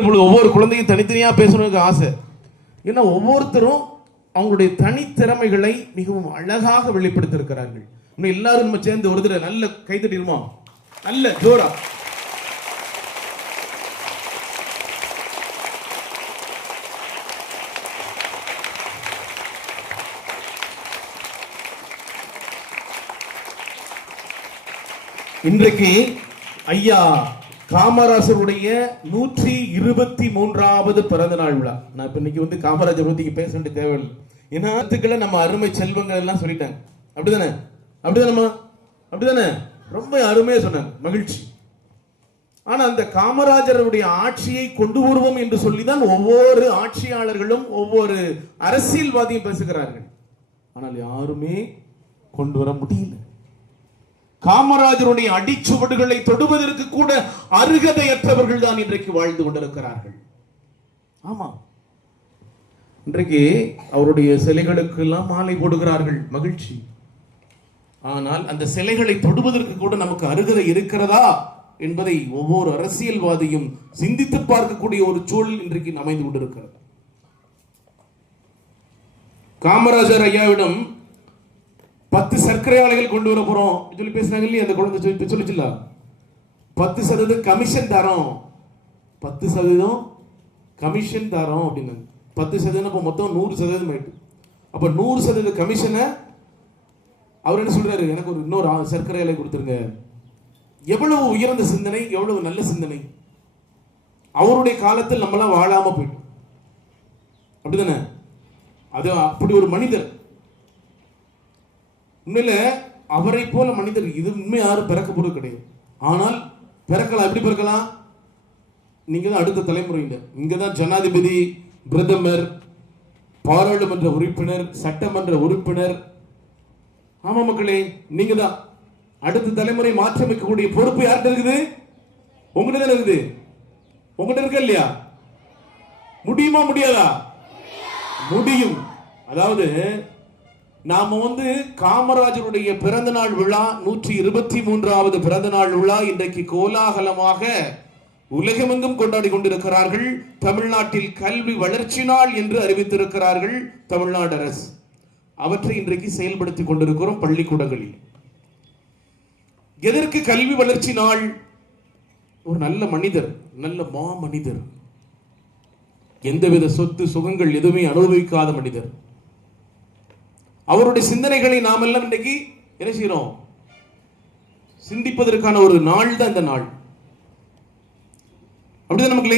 பொழுது ஒவ்வொரு குழந்தையும் தனித்தனியா பேசணுக்கு ஆசை. ஏன்னா ஒவ்வொருத்தரும் அவங்களுடைய தனித்திறமைகளை மிகவும் அழகாக வெளிப்படுத்தியிருக்கிறார்கள். இன்னும் எல்லாரும் நம்ம சேர்ந்து ஒரு தடவை நல்ல கைத்தட்டிடுமா நல்ல ஜோரா. இன்றைக்கு ஐயா காமராசருடைய நூற்றி இருபத்தி மூன்றாவது பிறந்த நாள் விழா. நான் இப்ப இன்னைக்கு வந்து காமராஜர் பத்தி பேச வேண்டிய தேவையில்லை. ஏன்னா அதுக்குள்ள நம்ம அருமை செல்வங்கள் எல்லாம் சொல்லிட்டாங்க. அப்படிதானே? அப்படிதானம்மா அப்படிதானே? ரொம்ப அருமையா சொன்னாங்க. மகிழ்ச்சி. ஆனா அந்த காமராஜருடைய ஆட்சியை கொண்டு வருவோம் என்று சொல்லிதான் ஒவ்வொரு ஆட்சியாளர்களும் ஒவ்வொரு அரசியல்வாதியும் பேசுகிறார்கள். ஆனால் யாருமே கொண்டு வர முடியல. காமராஜருடைய அடிச்சுவடுகளை தொடுவதற்கு கூட அருகதையற்றவர்கள் தான் இன்றைக்கு வாழ்ந்து கொண்டிருக்கிறார்கள். ஆமா. இன்றைக்கு அவருடைய சிலைகளுக்கு எல்லாம் மாலை போடுகிறார்கள். மகிழ்ச்சி. ஆனால் அந்த சிலைகளை தொடுவதற்கு கூட நமக்கு அருகதை இருக்கிறதா என்பதை ஒவ்வொரு அரசியல்வாதியும் சிந்தித்து பார்க்கக்கூடிய ஒரு சூழல் இன்றைக்கு அமைந்து கொண்டிருக்கிறது. காமராஜர் ஐயாவிடம் பத்து சர்க்கரை ஆலைகள் கொண்டு வர போறோம். சொல்லி பேசினாங்க இல்லையா அந்த குழந்தை சொல்லி சொல்லிச்சுல? பத்து சதவீதம் கமிஷன் தரோம். பத்து சதவீதம் கமிஷன் தரோம் அப்படின்னு. பத்து சதவீதம் இப்போ மொத்தம் நூறு சதவீதம் ஆயிட்டு. அப்போ நூறு சதவீத கமிஷனை அவர் என்ன சொல்றாரு? எனக்கு ஒரு இன்னொரு சர்க்கரை ஆலை கொடுத்துருங்க. எவ்வளவு உயர்ந்த சிந்தனை எவ்வளவு நல்ல சிந்தனை? அவருடைய காலத்தில் நம்மளாம் வாழாம போயிட்டோம். அப்படிதானே? அது அப்படி ஒரு மனிதர் உண்மையில் அவரை போல மனிதர் இது உண்மை யாரும் பிறக்க போறது கிடையாது. ஆனால் பிறக்கலாம். எப்படி பிறக்கலாம்? நீங்கள் தான் அடுத்த தலைமுறையில் இங்கே தான் ஜனாதிபதி பிரதமர் பாராளுமன்ற உறுப்பினர் சட்டமன்ற உறுப்பினர். ஆமாம் மக்களே நீங்கள் தான். அடுத்த தலைமுறை மாற்றியமைக்கக்கூடிய பொறுப்பு யார்கிட்ட இருக்குது? உங்கள்கிட்ட தான் இருக்குது. உங்கள்கிட்ட இருக்கா இல்லையா? முடியுமா முடியாதா? முடியும். அதாவது நாம வந்து காமராஜருடைய பிறந்த நாள் விழா நூற்றி இருபத்தி மூன்றாவது பிறந்த நாள் விழா இன்றைக்கு கோலாகலமாக உலகமெங்கும் கொண்டாடி கொண்டிருக்கிறார்கள். தமிழ்நாட்டில் கல்வி வளர்ச்சி நாள் என்று அறிவித்திருக்கிறார்கள் தமிழ்நாடு அரசு. அவற்றை இன்றைக்கு செயல்படுத்தி கொண்டிருக்கிறோம் பள்ளிக்கூடங்களில். எதற்கு கல்வி வளர்ச்சி நாள்? ஒரு நல்ல மனிதர் நல்ல மா மனிதர் எந்தவித சொத்து சுகங்கள் எதுவுமே அனுபவிக்காத மனிதர். அவருடைய சிந்தனைகளை நாம் எல்லாம் இன்னைக்கு என்ன செய்யறோம் சிந்திப்பதற்கான ஒரு நாள் தான் இந்த நாள். அப்படிதான் நமக்கு